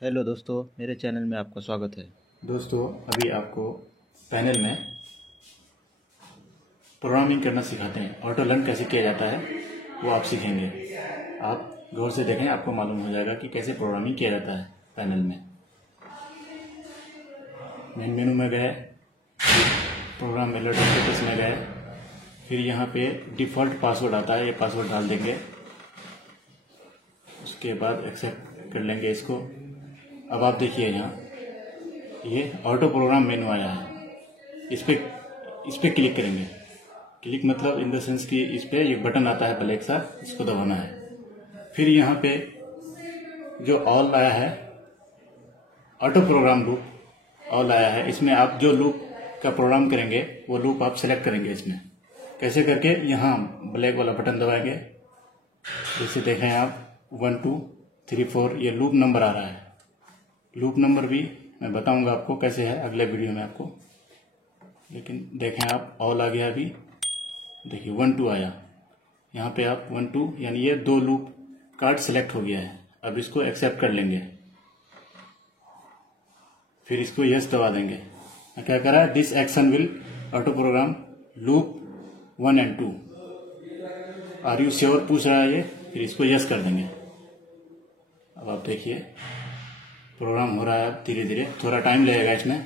Hello दोस्तों, मेरे channel में आपका स्वागत है। दोस्तों, अभी आपको पैनल में प्रोग्रामिंग करना सिखाते हैं। ऑटो लर्न कैसे किया जाता है वो आप सीखेंगे। आप गौर से देखें, आपको मालूम हो जाएगा कि कैसे प्रोग्रामिंग किया जाता है। पैनल में मेन मेनू में गए, प्रोग्राम मेलोडी स्टेटस में गए, फिर यहाँ पे डिफ़ॉल्ट पासवर्ड आता है, ये पासवर्ड डाल देंगे। उसके बाद एक्सेप्ट कर लेंगे इसको। अब आप देखिए, यहाँ ये ऑटो प्रोग्राम मेनू आया है। इस पे क्लिक करेंगे। क्लिक मतलब इन द सेंस कि इस पे एक बटन आता है ब्लैक सा, इसको दबाना है। फिर यहाँ पे जो ऑल आया है, ऑटो प्रोग्राम लूप ऑल आया है, इसमें आप जो लूप का प्रोग्राम करेंगे वो लूप आप सेलेक्ट करेंगे। इसमें कैसे करके, यहाँ ब्लैक वाला बटन दबाएंगे। जैसे देखें आप 1 2 3 4 ये लूप नंबर आ रहा है। लूप नंबर भी मैं बताऊंगा आपको कैसे है अगले वीडियो में आपको। लेकिन देखें आप, ऑल आ गया। अभी देखिए 1 2 आया। यहाँ पे आप 1 2 यानी ये 2 लूप कार्ड सिलेक्ट हो गया है। अब इसको एक्सेप्ट कर लेंगे, फिर इसको यस दबा देंगे। क्या करा है, this action will auto program loop 1 and 2। Are you sure पूछ रहा है ये, फिर इसको यस कर देंगे। अब आप देखिए प्रोग्राम हो रहा है धीरे धीरे, थोड़ा टाइम लगेगा इसमें।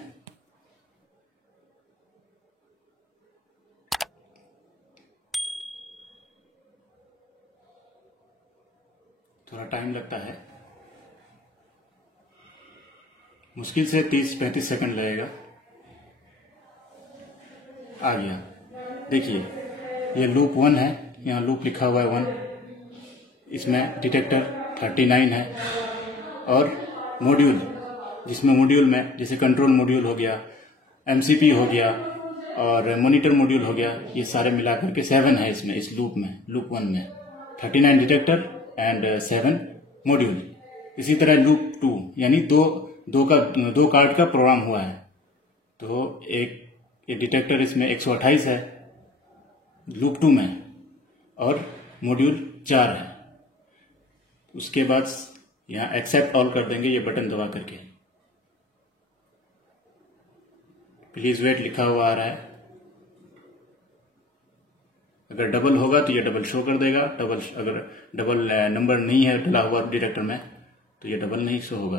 थोड़ा टाइम लगता है, मुश्किल से 30-35 सेकंड लगेगा। आ गया। देखिए ये लूप 1 है, यहाँ लूप लिखा हुआ है 1। इसमें डिटेक्टर 39 है और मॉड्यूल, जिसमें मॉड्यूल में जैसे कंट्रोल मॉड्यूल हो गया, एमसीपी हो गया और मॉनिटर मॉड्यूल हो गया, ये सारे मिलाकर के 7 है इसमें, इस लूप में, लूप 1 में 39 डिटेक्टर एंड 7 मॉड्यूल। इसी तरह लूप 2 यानी दो कार्ड का प्रोग्राम हुआ है। तो एक ये डिटेक्टर इसमें 128 है लूप 2 में और मॉड्यूल 4 है। उसके बाद यहाँ एक्सेप्ट ऑल कर देंगे, ये बटन दबा करके। प्लीज वेट लिखा हुआ आ रहा है। अगर डबल होगा तो ये डबल शो कर देगा। अगर डबल नंबर नहीं है डला हुआ डिटेक्टर में तो ये डबल नहीं शो होगा।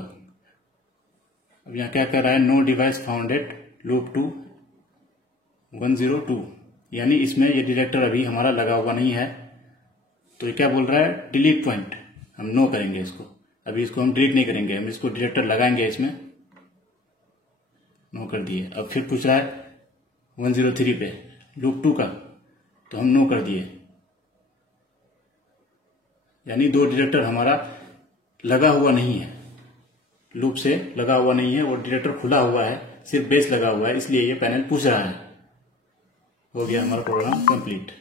अब यहाँ क्या कर रहा है, no device found at loop 2 102, यानी इसमें ये डिटेक्टर अभी हमारा लगा हुआ नहीं है। तो ये क्या बोल रहा है, डिलीट पॉइंट। हम नो करेंगे इसको, अभी इसको हम डिलीट नहीं करेंगे, हम इसको डिटेक्टर लगाएंगे इसमें। नो कर दिए। अब फिर पूछ रहा है 103 पे लूप 2 का, तो हम नो कर दिए। यानी 2 डिटेक्टर हमारा लगा हुआ नहीं है, लूप से लगा हुआ नहीं है, वो डिटेक्टर खुला हुआ है, सिर्फ बेस लगा हुआ है, इसलिए ये पैनल पूछ रहा है। हो गया हमारा प्रोग्राम कंप्लीट।